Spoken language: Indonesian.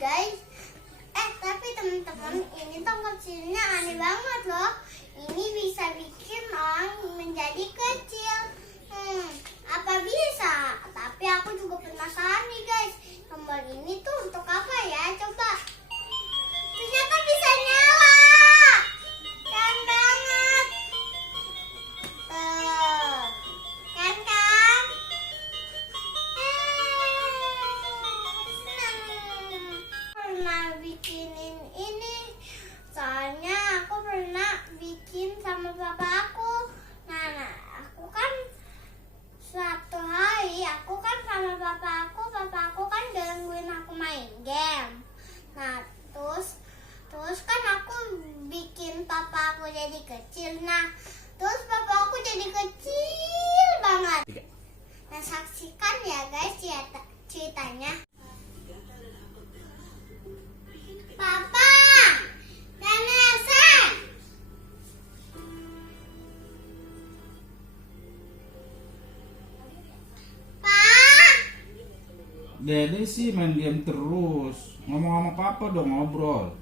guys. Tapi teman-teman, ini tong kecilnya aneh banget loh. Ini bisa bikin orang menjadi kecil. Apa bisa? Tapi aku juga penasaran nih guys. Tombol ini tuh untuk apa ya? Coba. Ternyata bisa nyala. Keren banget. Keren kan? Senang. Pernah bikinin ini. Soalnya aku pernah bikin sama papa aku. Nah, aku kan suatu hari aku kan sama papa aku kan gangguin aku main game. Nah, terus kan aku bikin papa aku jadi kecil. Nah, terus papa aku jadi kecil banget. Nah, saksikan ya guys ceritanya. Papa, Dede sih main game terus. Ngomong sama papa dong, ngobrol.